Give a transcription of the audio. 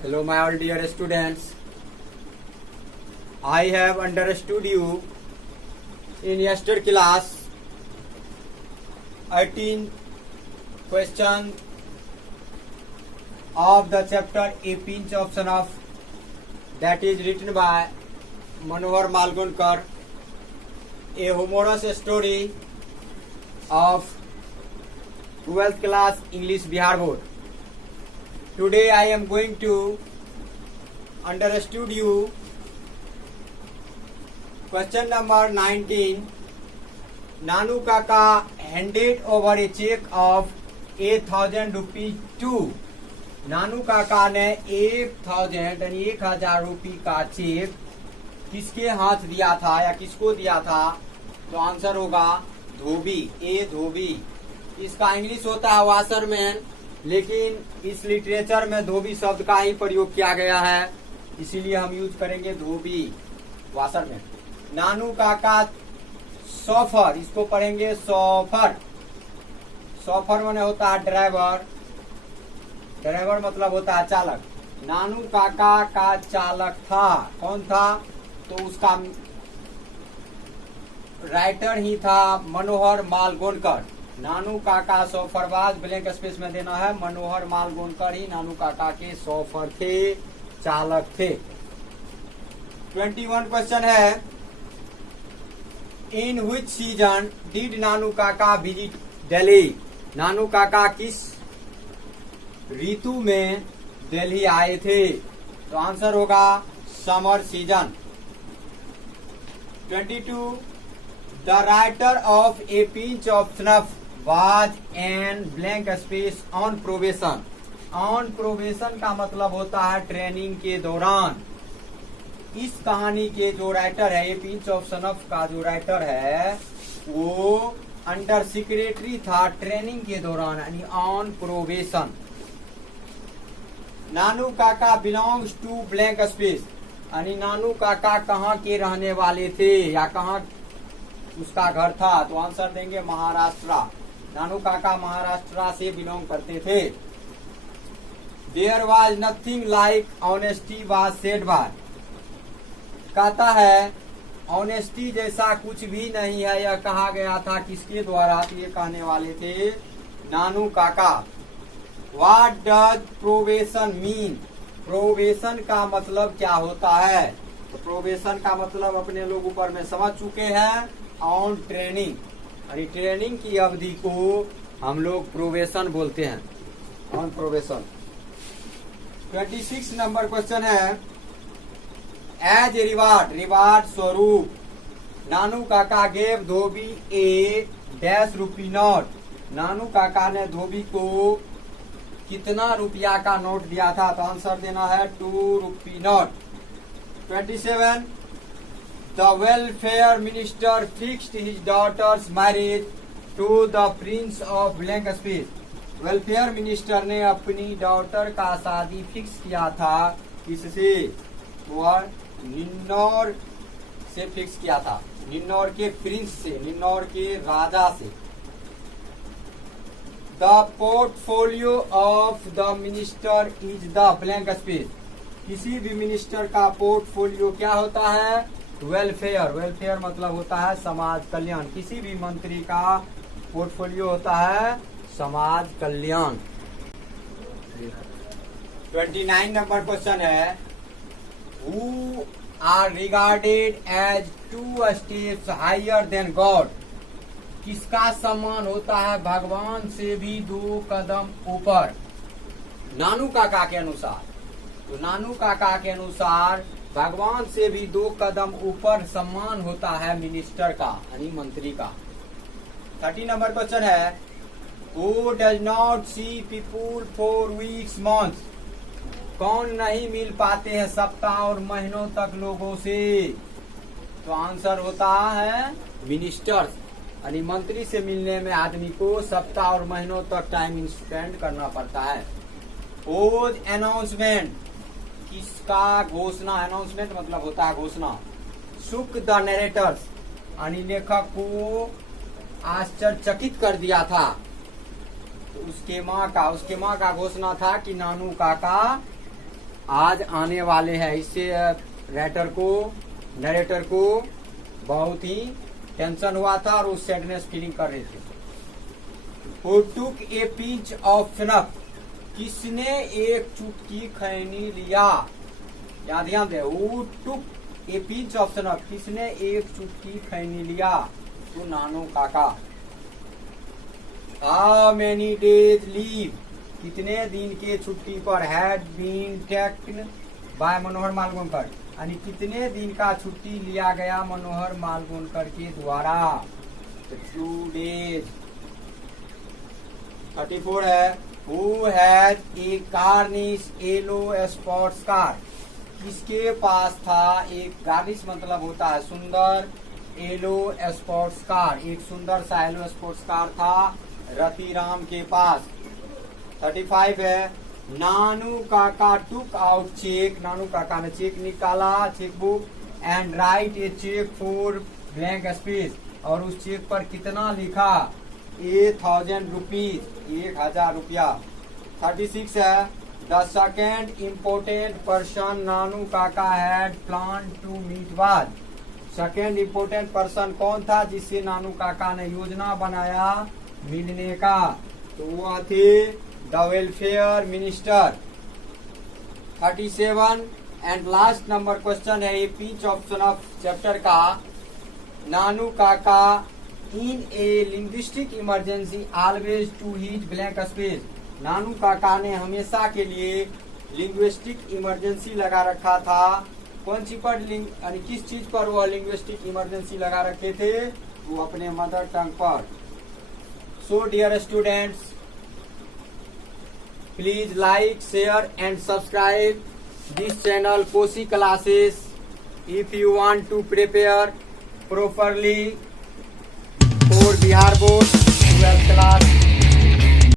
Hello, my all dear students. I have understood you in yesterday class 18 question of the chapter A Pinch of Snuff, that is written by Manohar Malgunkar, a humorous story of 12th class English Bihar Board. Today I am going to understood you question number 19. Nanu Kaka handed over a check of 8,000 rupees to नानू काका ने 1,000 रुपये का check किसके हाथ दिया था या किसको दिया था? तो आंसर होगा धोबी, ए धोबी। इसका इंग्लिश होता है वाशरमैन, लेकिन इस लिटरेचर में धोबी शब्द का ही प्रयोग किया गया है, इसीलिए हम यूज करेंगे धोबी, वाशरमैन। नानू काका सॉफर, इसको पढ़ेंगे सॉफर। सॉफर माने होता है ड्राइवर, ड्राइवर मतलब होता है चालक। नानू काका का चालक था, कौन था? तो उसका राइटर ही था मनोहर मालगोनकर। नानू काका सॉफरबाज, ब्लैंक स्पेस में देना है, मनोहर मालगोनकर ही नानू काका के सॉफर थे, चालक थे। 21 क्वेश्चन है, इन व्हिच सीजन डिड नानू काका विजिट दिल्ली? नानू काका किस ऋतु में दिल्ली आए थे? तो आंसर होगा summer season. 22 the writer of A pinch of snuff was an blank space on probation. On probation का मतलब होता है ट्रेनिंग के दौरान। इस कहानी के जो राइटर है, ए पिंच ऑफ स्नफ का जो राइटर है, वो अंडर सेक्रेटरी था ट्रेनिंग के दौरान, यानी ऑन प्रोबेशन। नानू काका बिलोंग्स टू ब्लैंक स्पेस, यानी नानू काका कहाँ के रहने वाले थे या कहाँ उसका घर था? तो आंसर देंगे महाराष्ट्र। नानू काका महाराष्ट्र से बिलोंग करते थे। There was nothing like honesty was said by, कहता है ऑनेस्टी जैसा कुछ भी नहीं है, यह कहा गया था किसके द्वारा? तो ये कहने वाले थे नानू काका। What does probation mean? Probation का मतलब क्या होता है? तो प्रोबेशन का मतलब अपने लोग ऊपर में समझ चुके हैं, ऑन ट्रेनिंग, यानी ट्रेनिंग की अवधि को हम लोग प्रोबेशन बोलते हैं, ऑन प्रोबेशन। 26 नंबर क्वेश्चन है, एज ए रिवार्ड, रिवार्ड स्वरूप नानू काका गेव धोबी ए डैश रुपी नोट। नानू काका ने धोबी को कितना रुपया का नोट दिया था? तो आंसर देना है 2 rupee note. 27 the welfare minister fixed his daughter's marriage to the prince of blank space. Welfare minister ने अपनी डॉटर का शादी फिक्स किया था, किससे? वह निन्नौर से फिक्स किया था, निन्नौर के प्रिंस से, निन्नौर के राजा से। The portfolio of the minister is the blank space. किसी भी मिनिस्टर का पोर्टफोलियो क्या होता है? वेलफेयर। वेलफेयर मतलब होता है समाज कल्याण। किसी भी मंत्री का पोर्टफोलियो होता है समाज कल्याण। 29 नंबर क्वेश्चन है, who are regarded as 2 steps higher than God. किसका सम्मान होता है भगवान से भी 2 कदम ऊपर? नानू काका के अनुसार। तो नानू काका के अनुसार भगवान से भी 2 कदम ऊपर सम्मान होता है मिनिस्टर का, यानी मंत्री का। 30 नंबर क्वेश्चन है, who does not see people for weeks months. कौन नहीं मिल पाते हैं सप्ताह और महीनों तक लोगों से? तो आंसर होता है मिनिस्टर्स, यानी मंत्री से मिलने में आदमी को सप्ताह और महीनों तक टाइम स्पेंड करना पड़ता है। ओज अनाउंसमेंट, किसका घोषणा? अनाउंसमेंट मतलब होता है घोषणा। सुक द नरेटर्स, यानी लेखक को आश्चर्यचकित कर दिया था। तो उसके माँ का घोषणा था कि नानू काका आज आने वाले हैं। इससे नरेटर को बहुत ही टेंशन हुआ था और वो सैडनेस फीलिंग कर रहे थे। Who took a pinch of snuff? किसने एक चुटकी खैनी लिया? यहाँ ध्यान दे। Who took a pinch of snuff? किसने एक चुटकी खैनी लिया? तो नानू काका। How many days leave? कितने दिन के छुट्टी पर had been taken by मनोहर मालगुनकर? यानी कितने दिन का छुट्टी लिया गया मनोहर मालगुनकर के द्वारा? 2 days। 34 है। Who has a garnish yellow sports car? किसके पास था एक गार्निश मतलब होता है सुंदर येलो स्पोर्ट्स कार। एक सुंदर सा येलो स्पोर्ट्स कार था रतिराम के पास। 35 है। नानू काका टुक आउट चेक। नानू काका ने चेक निकाला chequebook and write a cheque for blank space. और उस चेक पर कितना लिखा? 1000 रुपीज 1000 रुपया। 36 है। The second important person Nanu Kaka had plan to meet was. Second important person कौन था जिससे नानू काका ने योजना बनाया मिलने का? तो वह थे the welfare minister. 37 and last number question है पिंच ऑप्शन ऑफ चैप्टर का। Nanu Kaka in a linguistic emergency always to his blank space. Nanu Kaka ने हमेशा के लिए लिंग्विस्टिक इमरजेंसी लगा रखा था। कौन सी पर यानी किस चीज पर वह लिंग्विस्टिक इमरजेंसी लगा रखे थे? वो अपने मदर टंग पर। So dear students, please like share and subscribe this channel Kosi classes if you want to prepare properly for Bihar Board 12th class